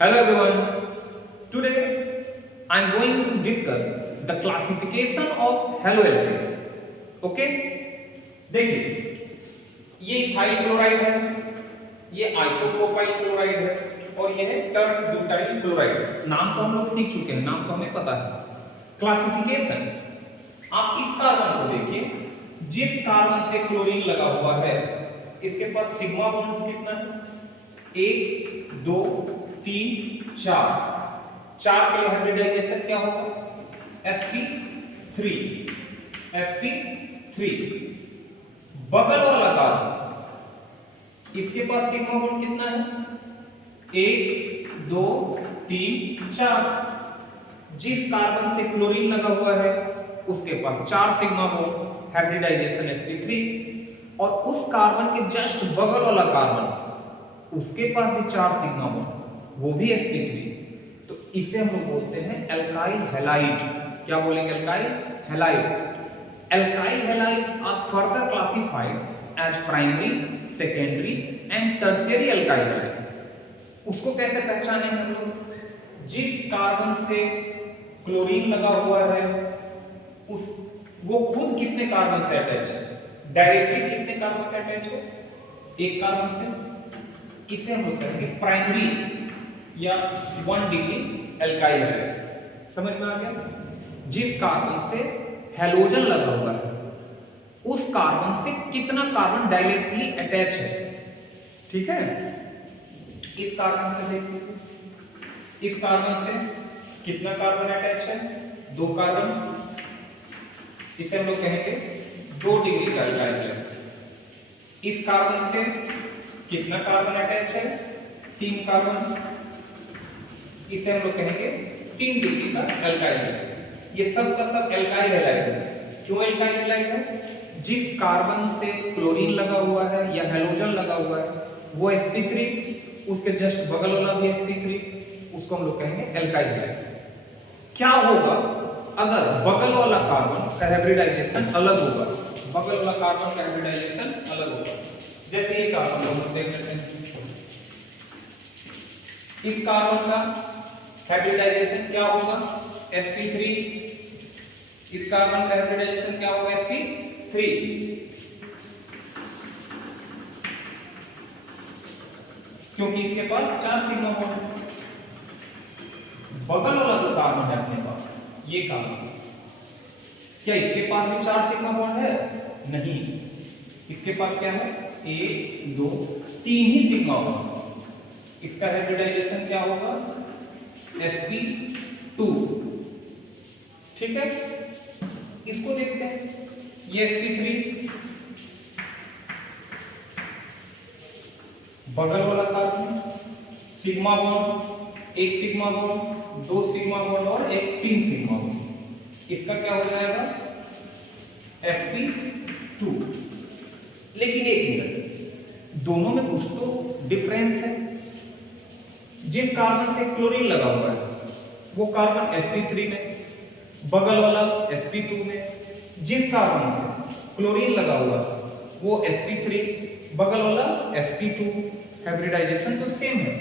Hello everyone. Today I am going to discuss the classification of haloalkanes. Okay? देखिए, ये ethyl chloride है, ये isopropyl chloride है और ये है टर्न ब्यूटाइल क्लोराइड। नाम तो हम लोग सीख चुके हैं, नाम तो हमें पता है। क्लासिफिकेशन, आप इस कार्बन को देखिए, जिस कार्बन से क्लोरीन लगा हुआ है, इसके पास सिग्मा बॉन्ड्स कितना है? 1 2 3 4 के लिए हाइब्रिडाइजेशन क्या होगा? sp3 बगल वाला कार्बन, इसके पास सिग्मा बॉन्ड कितना है? 1 2 3 4। जिस कार्बन से क्लोरीन लगा हुआ है उसके पास 4 सिग्मा बॉन्ड, हाइब्रिडाइजेशन sp3। और उस कार्बन के जस्ट बगल वाला कार्बन, उसके पास भी 4 सिग्मा बॉन्ड, वो भी sp3। तो इसे हम लोग बोलते हैं एल्काइल हैलाइड। क्या बोलेंगे? Alkyl halide. Alkyl halides are further classified as primary, secondary and tertiary alkyl halide. उसको कैसे पहचाने हम लोग? जिस कार्बन से क्लोरीन लगा हुआ है वो खुद कितने कार्बन से अटैच है? डायरेक्टली कितने कार्बन से अटैच है? एक कार्बन से। इसे हम लोग कहेंगे प्राइमरी या 1 डिग्री एल्काइल हैलाइड। समझ में आ गया? जिस कार्बन से हैलोजन लगा हुआ है उस कार्बन से कितना कार्बन डायरेक्टली अटैच है। ठीक है? इस कार्बन से देख लीजिए, इस कार्बन से कितना कार्बन अटैच है? 2 कार्बन। इसे हम लोग कहेंगे 2 डिग्री का एल्काइल हैलाइड। इस कार्बन से कितना कार्बन अटैच है? 3 कार्बन। इसे हम लोग कहेंगे 3 डिग्री का एल्काइल हैलाइड। ये सब का सब एल्काइल हैलाइड है। क्यों एल्काइल हैलाइड है? जिस कार्बन से क्लोरीन लगा हुआ है या हैलोजन लगा हुआ है वो sp3, उसके जस्ट बगल वाला भी sp3, उसको हम लोग कहेंगे एल्काइल हैलाइड। क्या होगा अगर बगल वाला कार्बन का हाइब्रिडाइजेशन अलग होगा? बगल वाला कार्बन का हाइब्रिडाइजेशन अलग होगा। जैसे ये कार्बन हम देख लेते हैं, इस कार्बन का हाइब्रिडाइजेशन क्या होगा? sp3। इस कार्बन का हाइब्रिडाइजेशन क्या होगा? sp3। क्योंकि इसके पास 4 सिग्मा बॉन्ड है। बगल वाला जो कार्बन है अपने पास, ये कार्बन, क्या इसके पास भी 4 सिग्मा बॉन्ड है? नहीं, इसके पास क्या है? 1 2 3 ही सिग्मा बॉन्ड। इसका हाइब्रिडाइजेशन क्या होगा? sp2। ठीक है? इसको देखते हैं, ये sp3, बगल वाला carbon, sigma bond, 1 sigma bond, 2 sigma bond और 3 सिग्मा बॉन्ड। इसका क्या हो जाएगा? sp2। लेकिन एक मिनट, दोनों में कुछ तो डिफरेंस है। जिस कार्बन से क्लोरीन लगा हुआ है वो कार्बन sp3 में, बगल वाला sp2 में। जिस कार्बन से क्लोरीन लगा हुआ है वो sp3, बगल वाला sp2। हाइब्रिडाइजेशन तो सेम है,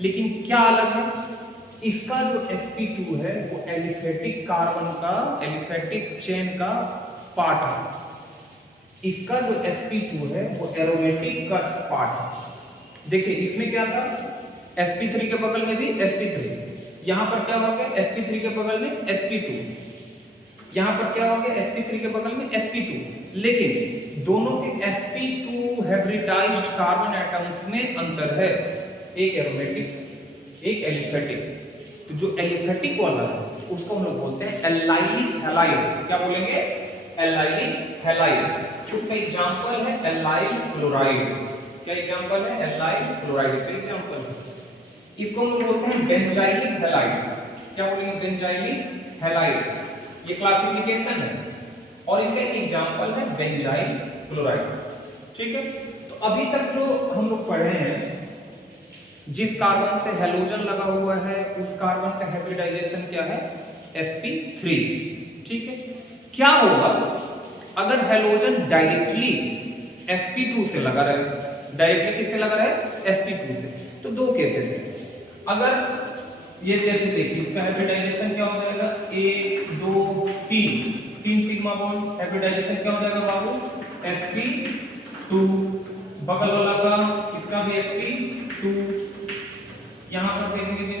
लेकिन क्या अलग है? इसका जो sp2 है वो एलिफेटिक कार्बन का, एलिफेटिक चेन का पार्ट है। इसका जो sp2 है वो एरोमेटिक का पार्ट है। देखिए इसमें क्या था? sp3 के बगल में भी sp3, यहां पर क्या हो गया? sp3 के बगल में sp2, यहां पर क्या हो गया? sp3 के बगल में sp2। लेकिन दोनों के sp2 हाइब्रिडाइज्ड कार्बन एटम्स में अंतर है, एक एरोमेटिक, एक एलिफेटिक। तो जो एलिफेटिक वाला है उसको हम लोग बोलते हैं एल्लाइलिक हैलाइड। क्या बोलेंगे? एल्लाइलिक हैलाइड। उसका एग्जांपल है एल्लाइल क्लोराइड। क्या एग्जांपल है? एल्लाइल क्लोराइड का एग्जांपल है। इसको हम लोग बोलते हैं बेंजाइलिक हैलाइड। क्या बोलेंगे? Benzylic halide. ये क्लासिफिकेशन है और इसका एक एग्जांपल है बेंजाइल क्लोराइड। ठीक है? तो अभी तक जो हम लोग पढ़े हैं, जिस कार्बन से हैलोजन लगा हुआ है उस कार्बन का हाइब्रिडाइजेशन क्या है? sp3। ठीक है? क्या होगा अगर हैलोजन डायरेक्टली sp2 से लगा रहे? डायरेक्टली किससे लगा रहे? sp2 से। तो दो केसेस हैं। अगर ये जैसे देखिए इसका हाइब्रिडाइजेशन क्या हो जाएगा, 1 2 3 सिग्मा बॉन्ड, हाइब्रिडाइजेशन क्या हो जाएगा बाबू, sp2। बगल वाला का इसका भी sp2। यहां पर देख लीजिए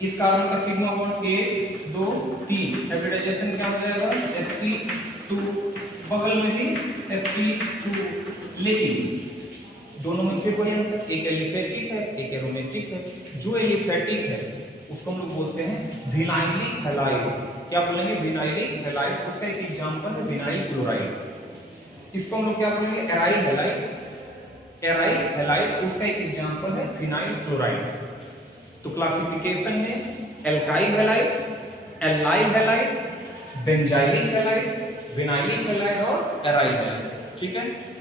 इस कार्बन का सिग्मा बॉन्ड 1 2 3, हाइब्रिडाइजेशन क्या हो जाएगा, sp2। बगल में भी sp2, लेकिन दोनों में फिर कोई अंतर, एक एलिफेटिक है एक एरोमेटिक है। जो एलिफेटिक है उसको हम लोग बोलते हैं विनाइलिक हैलाइड। क्या बोलेंगे, विनाइलिक हैलाइड। उसका एक एग्जांपल है विनाइल क्लोराइड। इसको हम लोग क्या बोलेंगे, एराइल हैलाइड। एराइल हैलाइड उसका एक एग्जांपल है फिनाइल क्लोराइड। तो क्लासिफिकेशन में alkyl halide, allyl halide, benzylic halide, vinylic halide और एराइल हैलाइड। ठीक है।